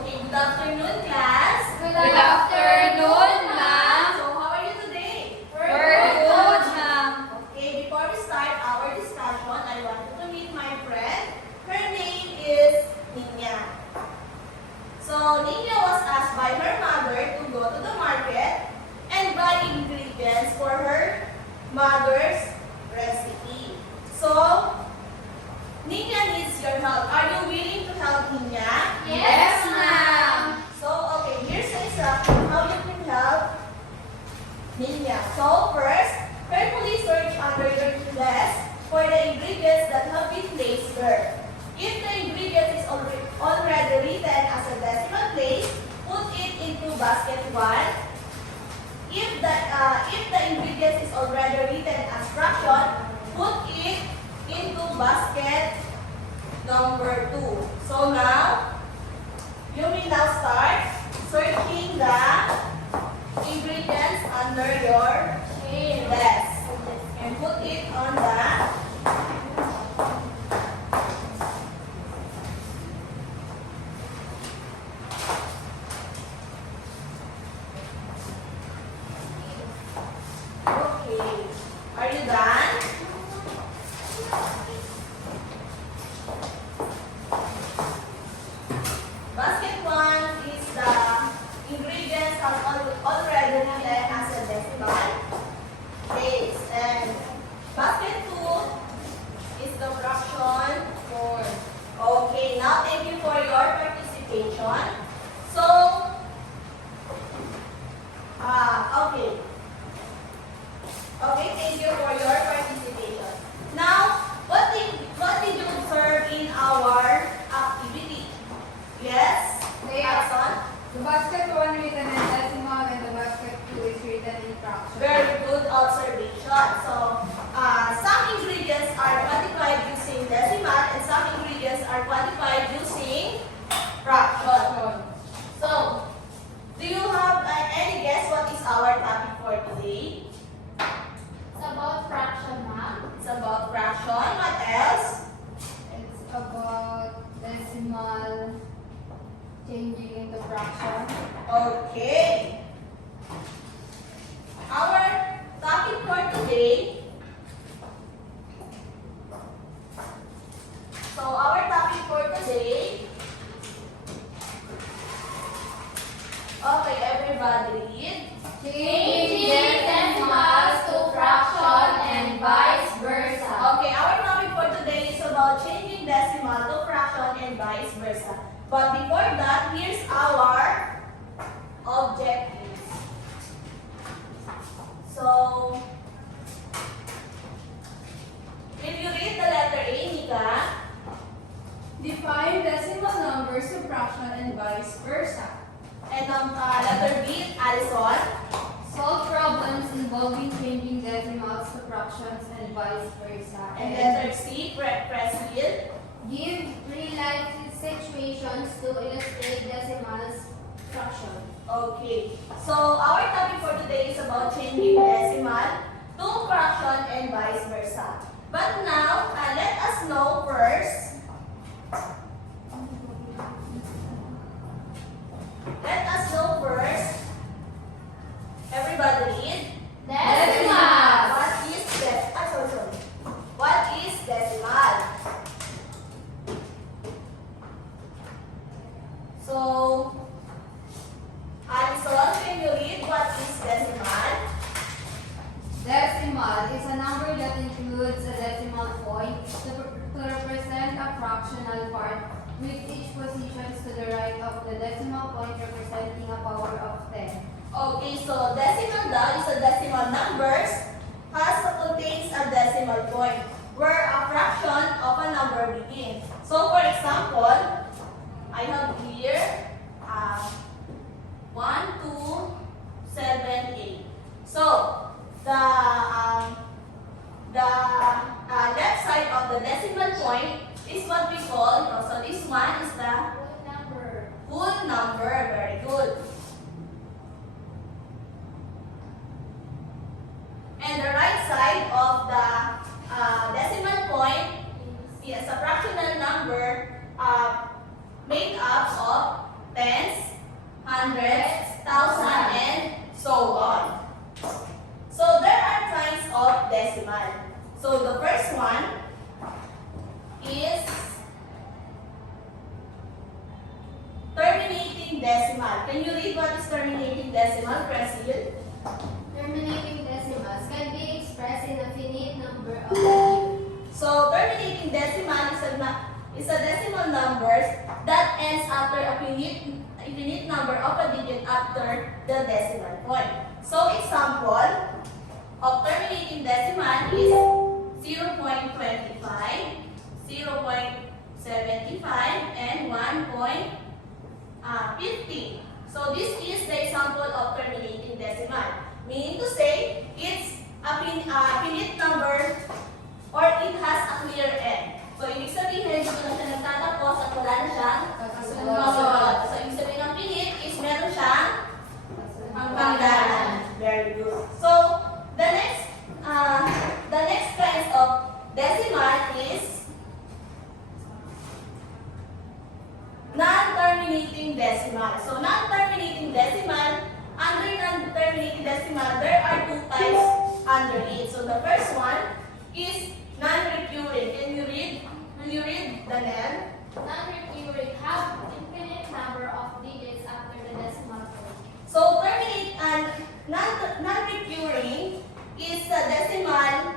Okay, good afternoon, class. Good afternoon, ma'am. So, how are you today? We're good, ma'am. Okay, before we start our discussion, I want you to meet my friend. Her name is Nina. So, Nina was asked by her mother to go to the market and buy ingredients for her mother's recipe. So, Nina needs your help. Are you willing to help Nina? Yes, ma'am. So, okay, here's the instruction how you can help Nina. So, first, carefully search under your desk for the ingredients that have been placed there. If the ingredient is already written as a decimal place, put it into basket 1. If the ingredient is already written as fraction, put it into basket number 2. So now, you will now start searching the ingredients under your desk and put it on the Okay. Are you done? Basket 1 is the ingredients are already written as a decimal place. And basket 2 is the fraction 4. Okay, now thank you for your participation. So, okay. Okay, thank you for your participation. Now, what did you observe in our activity? Yes? Jackson? The basket 1 written in decimal and the basket 2 is written in fraction. Very good observation. So, some ingredients are quantified using decimal and some ingredients are quantified using fraction. So, do you have any guess what is our topic for today? It's about fraction, ma'am. It's about fraction. What else? It's about decimal changing into fraction. Okay. Our topic for today. So our topic for today. Okay, everybody read. Changing decimals to fraction and vice versa. Okay, our topic for today is about changing decimal to fraction and vice versa. But before that, here's our objectives. So, if you read the letter A, Nika, Define decimal numbers to fraction and vice versa. and letter B, Alison, Solve problems involving changing decimals to fractions and vice versa. and letter C, Presil. Give real-life situations to illustrate decimals fraction. Okay, so our topic for today is about changing decimal to fraction and vice versa. But now, let us know first. Let us know first. Everybody read. Decimals. What is sorry. What is decimal? So, Alison, can you read what is decimal? Decimal is a number that includes a decimal point to represent a fractional part, with each position to the right of the decimal point representing a power of 10. Okay, so decimal daw is a decimal numbers contains a decimal point where a fraction of a number begins. So for example, I have here 1, 2, 7, 8. So the left side of the decimal point is what we call, so this one is the Whole number. whole number. Very good. And the right side of the decimal point is a fractional number made up of tens, hundreds, thousand, and so on. So there are kinds of decimal. So the first one is terminating decimal. Can you read what is terminating decimal, Presil? Terminating decimals can be expressed in a finite number of digits. So terminating decimal is a decimal number that ends after a finite number of a digit after the decimal point. So example of terminating decimal is 0.25, 0.75, and 1.50. So this is the example of terminating decimal. Meaning to say, it's a finite number or it has a clear end. So ibig sabihin, dito na siya nagtatapos at wala na siyang kasunod. So ibig sabihin ng finite is meron siyang hangganan. Very good. So the next kind of decimal is non-terminating decimal. So non-terminating decimal, under non-terminating decimal, there are two types under it. So the first one is non-recurring. Can you read? Will you read, Daniel? Non-recurring have infinite number of digits after the decimal point. So terminate and non-recurring is a decimal.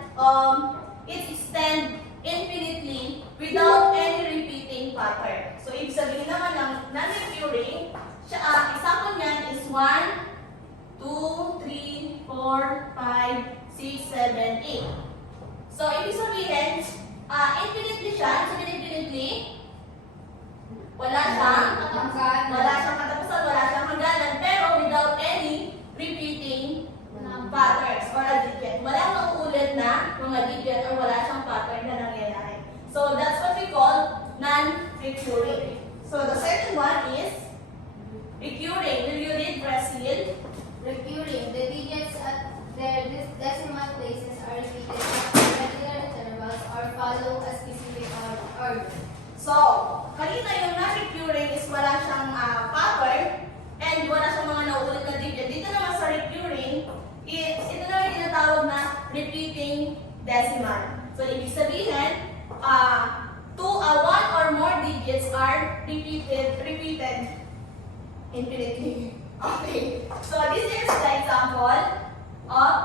It extends infinitely without any repeating pattern. So ibig sabihin naman ng non-recurring, example niyan is 1, 2, 3, 4, 5, 6, 7, 8. So ibig sabihin, infinitely siya. So infinitely, wala siyang katapusan, wala siyang hangganan, pero without any repeating patterns or a digit. Walang mauulit na mga digit or wala siyang pattern na nangyayari. So that's what we call non-recurring. So the second one is recurring. Will you read, Brazil? Recurring, the digits at their decimal places are repeated after regular intervals or follow a specific order. So, kanina yung non-recurring is wala siyang pattern and wala siyang mga nauulit na digit. Dito naman sa recurring, ito naman yung tinatawag na repeating decimal. So, ibig sabihin, one or more digits are repeated infinitely. Okay. So, this is the example of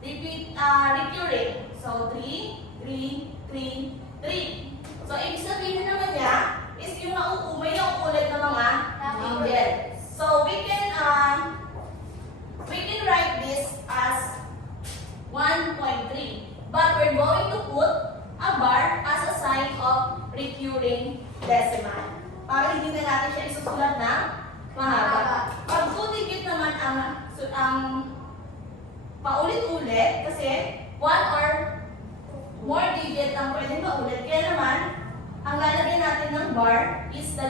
recurring. So, 3, 3, 3, 3. So, ibig sabihin naman niya is yung may nauulit na mga digit. So, we can write this as 1.3. But we're going to put a bar as a sign of recurring decimal. Para hindi na natin siya isusulat na mahaba. Pag 2 digit naman ang paulit-ulit kasi 1 or more digit ang pwedeng maulit. Kaya naman, ang lalagyan natin ng bar is 2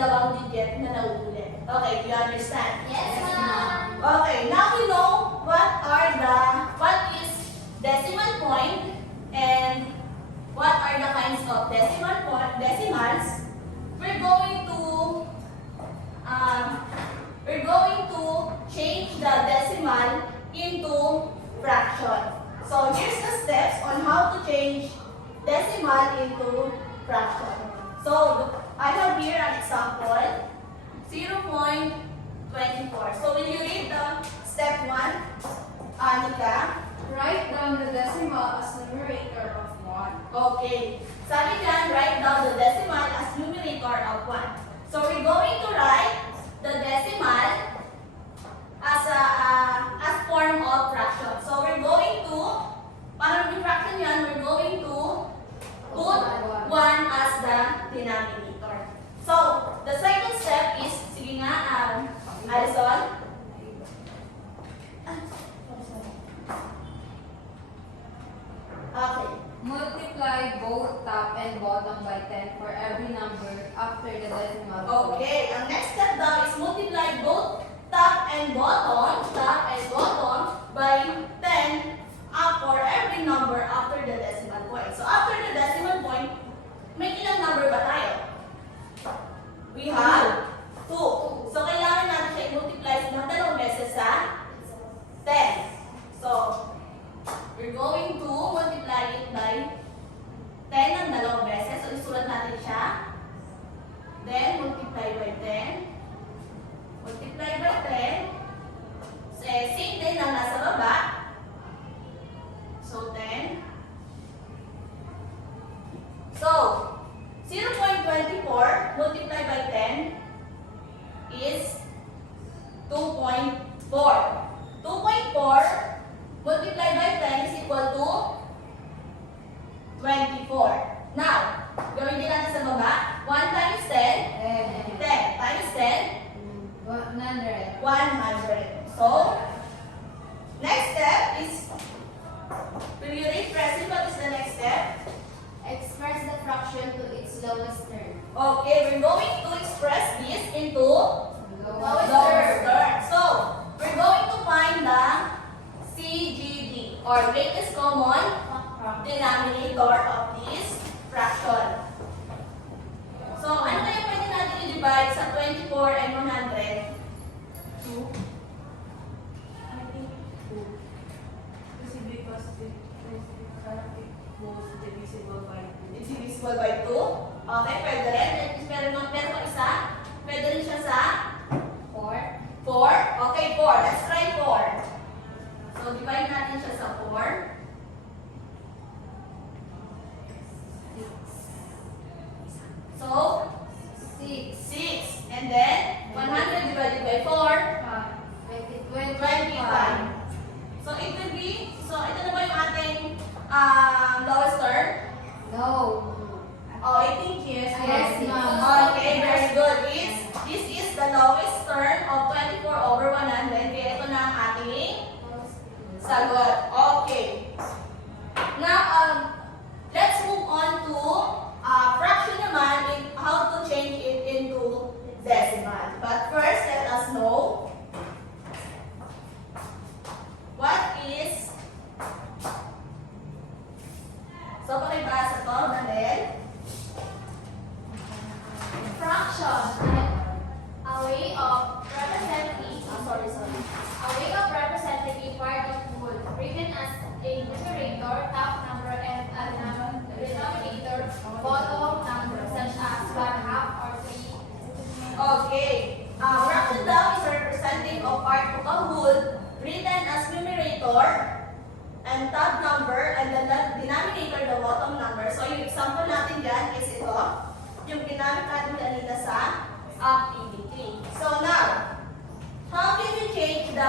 digit na nauulit. Okay, do you understand? Yes, ma'am. Okay, now we know what is decimal point and what are the kinds of decimals. We're going to change the decimal into fraction. So here's the steps on how to change decimal into fraction. So I have here an example, 0.24. So will you read the step 1, Anika? Write down the decimal as numerator of 1. Okay. Sabi dyan, write down the decimal as numerator of 1. So we're going to write the decimal as form of fraction. So we're going to, para maging fraction yan, we're going to put 1 as the denominator. So the second step is, sige nga, Alison. Okay. Multiply both top and bottom by 10 for every number after the decimal point. Okay, ang next step daw is multiply both top and bottom by 10 for every number after the decimal point. So after the decimal point, may ilang number ba tayo? We have 2. So 2.4. 2.4 multiplied by 10 is equal to 24. Now, gawin din natin sa baba. 1 times 10, 10 times 10, 100. 100. So, next step is, will you repress it? What is the next step? Express the fraction to its lowest term. Okay, we're going to express this into Lowest lowest term. term. So, we're going to find the CGD or greatest common denominator of this fraction. So, ano kaya pwede natin i-divide sa 24 and 100? 2. I think 2. Kasi because it was divisible by 2. It's divisible by 2. Okay, pwede rin. Meron pa isa. Pwede rin siya sa 4. 4. Okay, 4. Let's try 4. So, divide natin siya sa 4. So, 6. 6. And then, 100 divided by 4, 25. 25. So, it will be, so ito na ba yung ating lowest term? No. Oh, I think yes. Yes, ma'am. Okay, very good. This is the lowest term of 24 over 100. Kaya ito na ang ating sagot. Okay. Now, let's move on to fraction naman, how to change it into decimal. But first, let us know what is, so pakibasa to, Manel. Fraction. A way of representing. Sorry. A way of representing a part of whole, written as a numerator, top number, and a denominator, bottom number, such as 1/2 or 3. Okay. Fraction daw is representing of part of a whole written as numerator and top number and the denominator, the bottom number. So, yung example natin dyan is ito. Yung ginamit natin kanina sa activity. So, now, how can we change the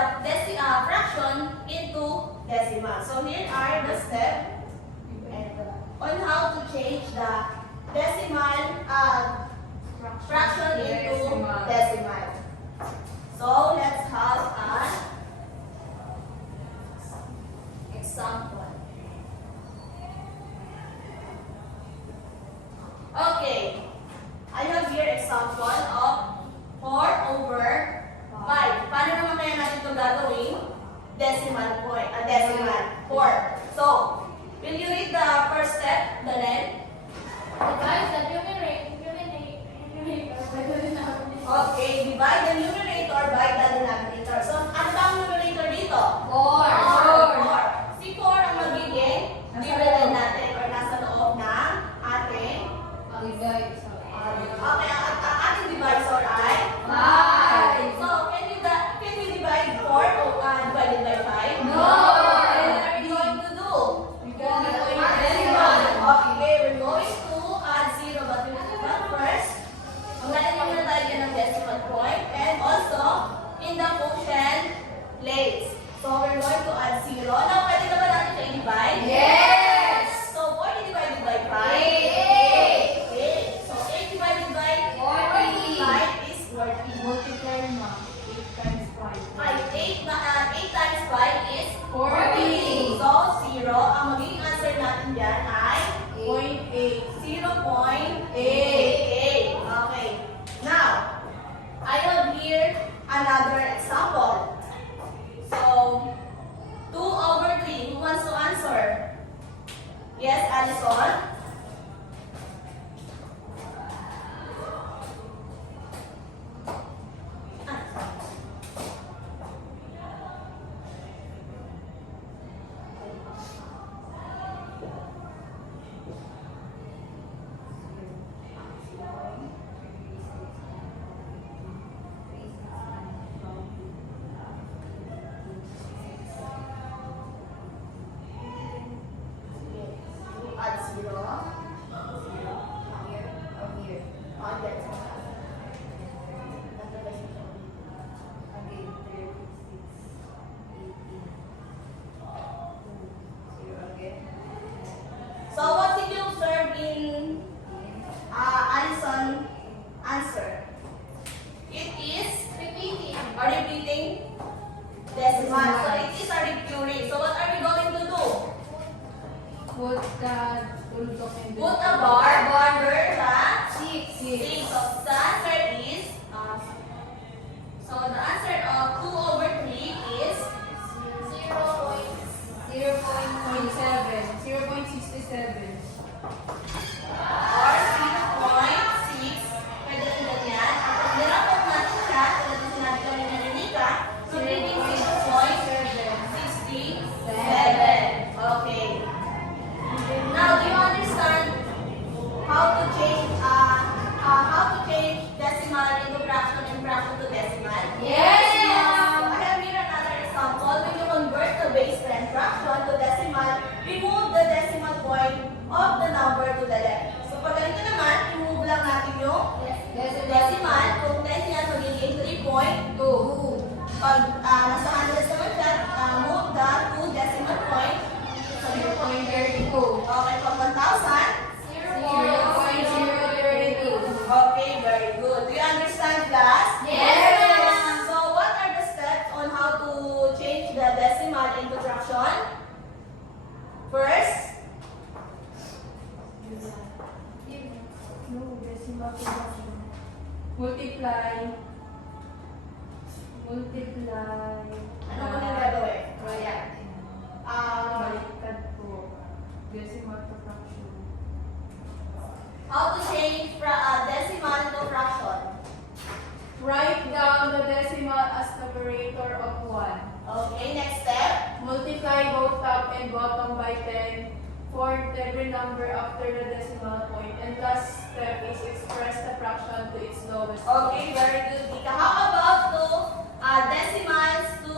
fraction into decimal? So, here are the steps on how to change the decimal fraction into decimal. So, let's have an example. Okay, I have here example of 4 over 5. Paano naman kaya natin ito gagawin? Decimal point, decimal 4. So, will you read the first step, Danel? Divide the numerator by the denominator. Okay, divide the numerator by the denominator. So, ano ba ang numerator dito? 4. 4. Si 4 ang magiging dividend natin or nasa loob ng ating Divide. okay, ang ating divisor ay 5. So, can we divide 4 divided by 5? No. Then what are we going to do? We're gonna Add 0. Okay, we're going to add 0 answer? It is Repeating. a repeating decimal. So it is a recurring. So what are we going to do? Put the tuldok in the Put a bar under the 6. 6. So the answer is, so the answer of 2 over 3 is 0.67. or 0.6. Pwede rin ganyan. At kung nirapot natin siya, tulad ng sinabi kanina ni Nika, magiging 0.67. Okay. Now, do you understand how to change decimal into fraction and fraction to decimal? Yes! I have here another example. When you convert the base 10 fraction to decimal, remove the decimal point of the number to the left. So, pag ganito naman, remove lang natin yung decimal. Kung 10 yan, magiging 3.2. Pag nasa hundreds naman siya, move the 2 decimal point. So, 0.32. okay, pag 1,000, 0.032. okay, very good. Do you understand, class? Yes! So, what are the steps on how to change the decimal into fraction? First, No, decimal fraction. Multiply. ano mo nang gagawin? Baliktad po. Decimal to fraction. How to change decimal into fraction? Write down the decimal as numerator of 1. Okay, next step. Multiply both top and bottom by 10 for every number after the decimal point. And last step is express the fraction to its lowest. Okay, very good, Tika. How about to decimals to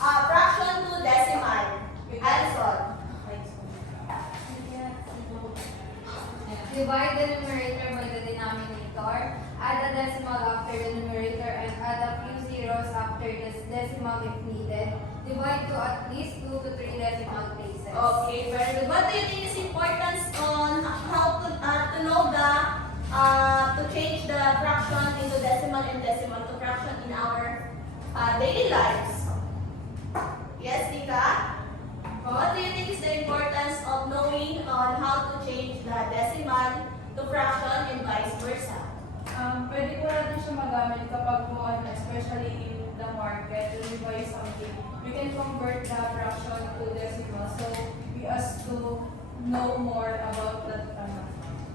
fraction to decimal? Alison. Divide the numerator by the denominator. Add a decimal after the numerator and add a few zeros after the decimal if needed. Divide to at least 2 to 3 decimal places. Okay, very good. What do you think is importance on how to know the to change the fraction into decimal and decimal to fraction in our daily lives? Yes, Tika? What do you think is the importance of knowing on how to change the decimal to fraction and vice versa? Pwede ko natin siya magamit kapag po, especially in the market, when we buy something, we can convert the fraction to decimal. So, we ask to know more about that.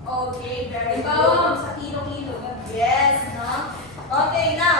Okay, very Ikaw, good. sa kilo-kilo. Yes, no? Okay, now,